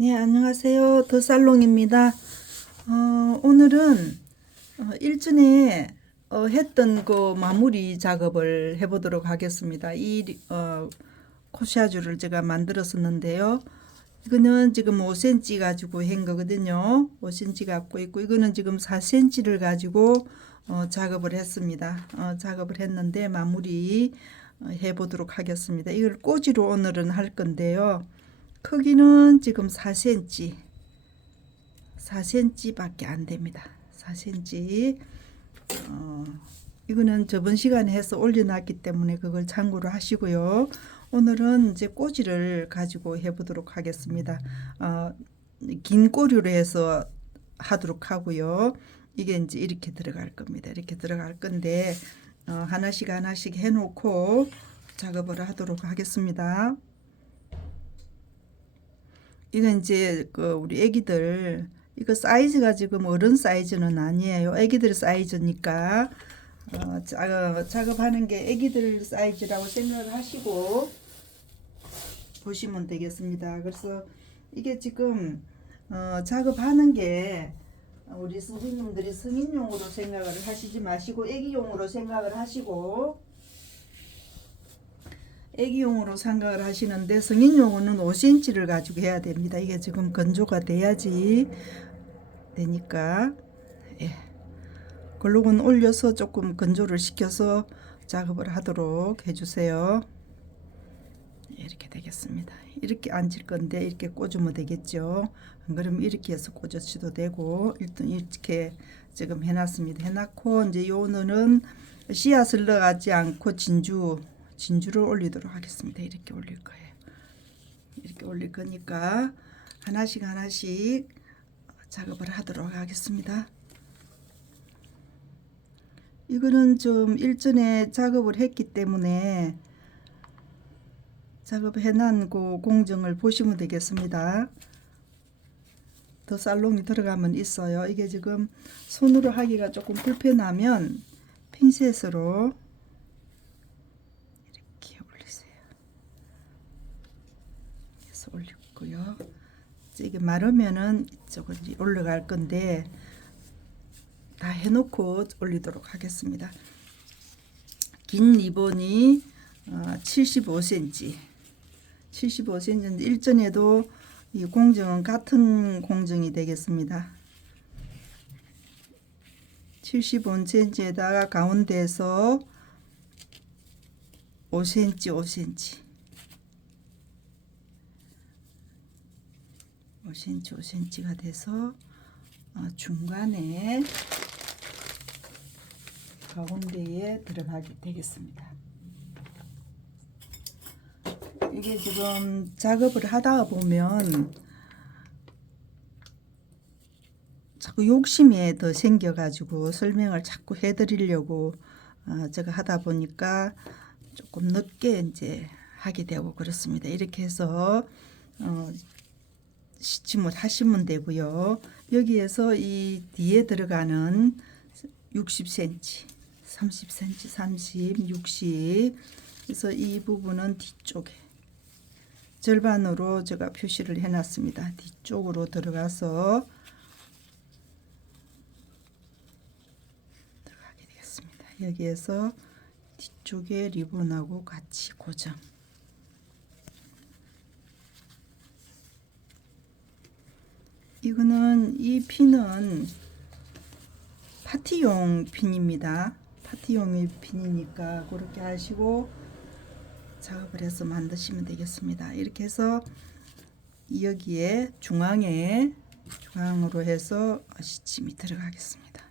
네, 안녕하세요. 더살롱입니다. 오늘은 일전에 했던 그 마무리 작업을 해보도록 하겠습니다. 코샤주를 제가 만들었었는데요. 이거는 지금 5cm 가지고 한 거거든요. 5cm 갖고 있고, 이거는 지금 4cm를 가지고 작업을 했습니다. 작업을 했는데 마무리 해보도록 하겠습니다. 이걸 꼬지로 오늘은 할 건데요. 크기는 지금 4cm, 4cm밖에 안 됩니다. 4cm. 이거는 저번 시간에 해서 올려놨기 때문에 그걸 참고로 하시고요. 오늘은 이제 꼬지를 가지고 해보도록 하겠습니다. 긴 꼬리로 해서 하도록 하고요. 이게 이제 이렇게 들어갈 겁니다. 이렇게 들어갈 건데 하나씩 하나씩 해놓고 작업을 하도록 하겠습니다. 이건 이제 그 우리 애기들 이거 사이즈가 지금 어른 사이즈는 아니에요. 애기들 사이즈니까 작업하는 게 애기들 사이즈라고 생각을 하시고 보시면 되겠습니다. 그래서 이게 지금 작업하는 게 우리 선생님들이 성인용으로 생각을 하시지 마시고 애기용으로 생각을 하시고 애기용으로 생각을 하시는데 성인용으로는 5cm를 가지고 해야 됩니다. 이게 지금 건조가 돼야지 되니까 글루건 올려서 조금 건조를 시켜서 작업을 하도록 해주세요. 이렇게 되겠습니다. 이렇게 앉을 건데 이렇게 꽂으면 되겠죠. 안 그러면 이렇게 해서 꽂으셔도 되고 일단 이렇게 지금 해놨습니다. 해놨고 이제 요거는 씨앗을 넣어가지 않고 진주를 올리도록 하겠습니다. 이렇게 올릴 거예요. 이렇게 올릴 거니까 하나씩 하나씩 작업을 하도록 하겠습니다. 이거는 좀 일전에 작업을 했기 때문에 작업해놓은 그 공정을 보시면 되겠습니다. 더 살롱이 들어가면 있어요. 이게 지금 손으로 하기가 조금 불편하면 핀셋으로 이렇게 올리세요. 해서 올리고요. 이게 마르면은 이쪽으로 올라갈 건데 다 해놓고 올리도록 하겠습니다. 긴 리본이 75cm 75cm인데 일전에도 이 공정은 같은 공정이 되겠습니다. 75cm에다가 가운데에서 5cm 5cm가 돼서 중간에 가운데에 들어가게 되겠습니다. 이게 지금 작업을 하다 보면 자꾸 욕심이 더 생겨가지고 설명을 자꾸 해드리려고 제가 하다 보니까 조금 늦게 이제 하게 되고 그렇습니다. 이렇게 해서 시침을 하시면 되고요. 여기에서 이 뒤에 들어가는 60cm, 30cm, 30, 60. 그래서 이 부분은 뒤쪽에 절반으로 제가 표시를 해놨습니다. 뒤쪽으로 들어가서 들어가게 되겠습니다. 여기에서 뒤쪽에 리본하고 같이 고정. 이거는 이 핀은 파티용 핀입니다. 파티용 핀이니까 그렇게 하시고 작업을 해서 만드시면 되겠습니다. 이렇게 해서 여기에 중앙으로 해서 시침이 들어가겠습니다.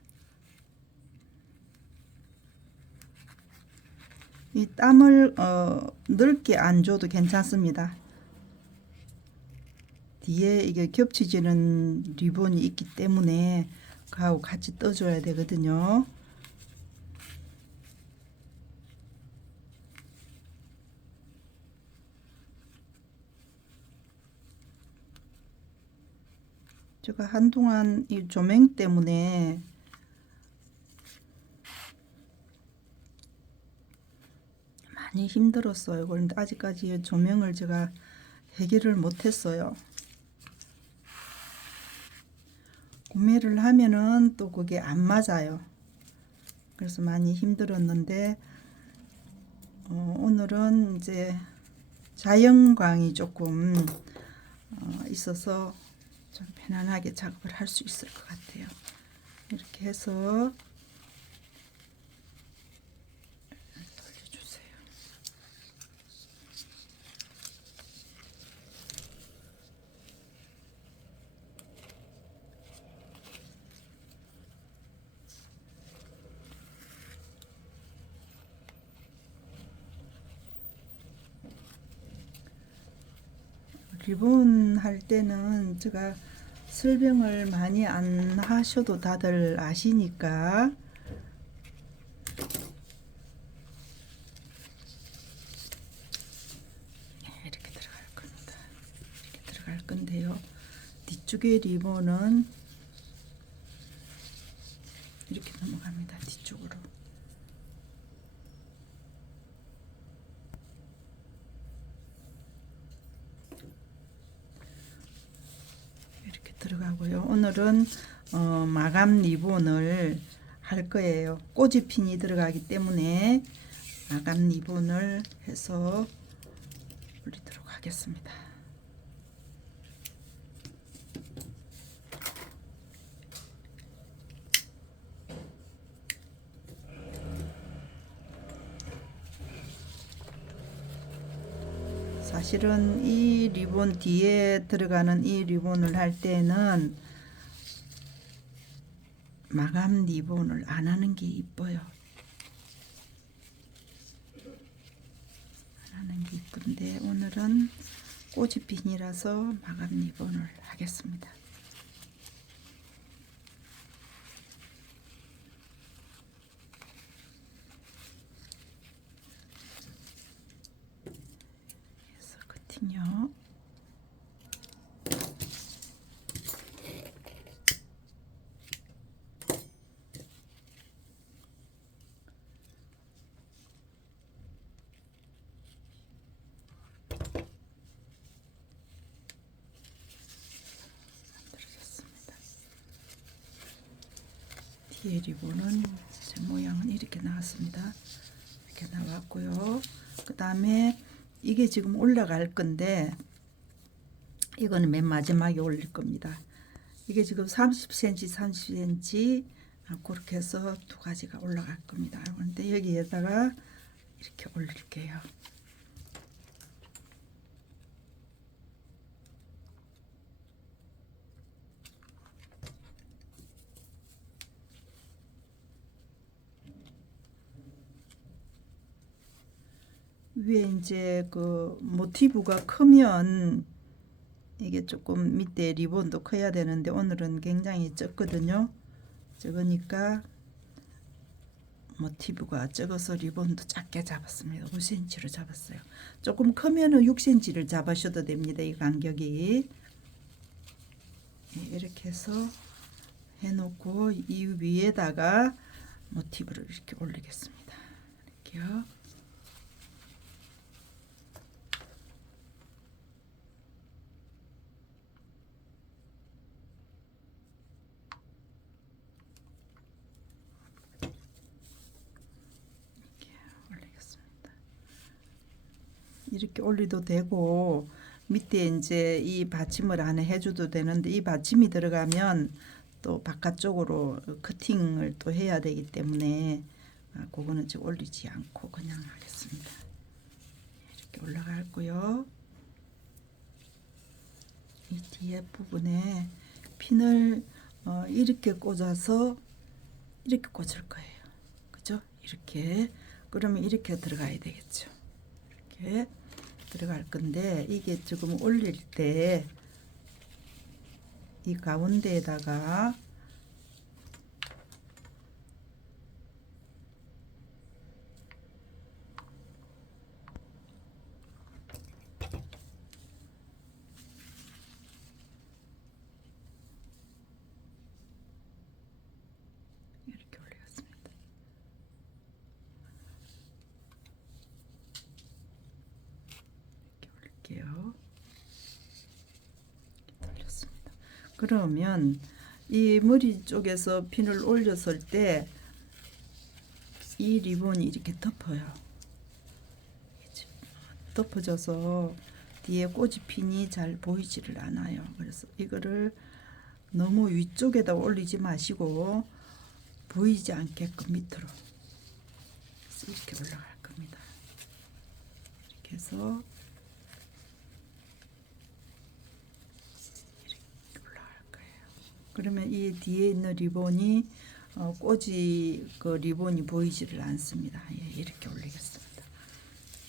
이 땀을 넓게 안 줘도 괜찮습니다. 뒤에 이게 겹치지는 리본이 있기 때문에 그하고 같이 떠줘야 되거든요. 제가 한동안 이 조명 때문에 많이 힘들었어요. 그런데 아직까지 조명을 제가 해결을 못했어요. 구매를 하면은 또 그게 안 맞아요. 그래서 많이 힘들었는데 오늘은 이제 자연광이 조금 있어서 좀 편안하게 작업을 할 수 있을 것 같아요. 이렇게 해서 돌려주세요. 리본 할 때는 제가 설명을 많이 안 하셔도 다들 아시니까 이렇게 들어갈 겁니다. 이렇게 들어갈 건데요. 뒤쪽에 리본은 이렇게 넘어갑니다. 뒤쪽으로. 이렇게 들어가고요. 오늘은 마감 리본을 할 거예요. 꼬지핀이 들어가기 때문에 마감 리본을 해서 올리도록 하겠습니다. 사실은 이 리본 뒤에 들어가는 이 리본을 할 때는 마감 리본을 안 하는 게 이뻐요. 안 하는 게 이쁜데 오늘은 꼬지핀이라서 마감 리본을 하겠습니다. 그래서 커팅요. 뒤에 리본은 제 모양은 이렇게 나왔습니다. 이렇게 나왔고요. 그 다음에 이게 지금 올라갈 건데 이거는 맨 마지막에 올릴 겁니다. 이게 지금 30cm 30cm 그렇게 해서 두 가지가 올라갈 겁니다. 그런데 여기에다가 이렇게 올릴게요. 위에 이제 그 모티브가 크면 이게 조금 밑에 리본도 커야 되는데 오늘은 굉장히 적거든요. 적으니까 모티브가 적어서 리본도 작게 잡았습니다. 5cm로 잡았어요. 조금 크면은 6cm를 잡으셔도 됩니다. 이 간격이. 이렇게 해서 해놓고 이 위에다가 모티브를 이렇게 올리겠습니다. 이렇게요. 이렇게 올려도 되고 밑에 이제 이 받침을 안에 해줘도 되는데 이 받침이 들어가면 또 바깥쪽으로 커팅을 또 해야 되기 때문에 그거는 지금 올리지 않고 그냥 하겠습니다. 이렇게 올라가고요. 이 뒤에 부분에 핀을 이렇게 꽂아서 이렇게 꽂을 거예요. 그죠? 이렇게. 그러면 이렇게 들어가야 되겠죠. 이렇게 들어갈 건데 이게 지금 올릴 때 이 가운데에다가 이렇게 올리겠습니다. 이렇게 올릴게요. 돌렸습니다. 그러면 이 머리 쪽에서 핀을 올렸을 때 이 리본이 이렇게 덮어요. 덮어져서 뒤에 꼬지 핀이 잘 보이지를 않아요. 그래서 이거를 너무 위쪽에다 올리지 마시고 보이지 않게끔 밑으로 이렇게 올라갈 겁니다. 이렇게 해서 이렇게 올라갈 거예요. 그러면 이 뒤에 있는 리본이 꼬지 그 리본이 보이지를 않습니다. 예, 이렇게 올리겠습니다.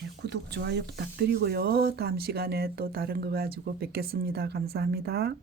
예, 구독, 좋아요 부탁드리고요. 다음 시간에 또 다른 거 가지고 뵙겠습니다. 감사합니다.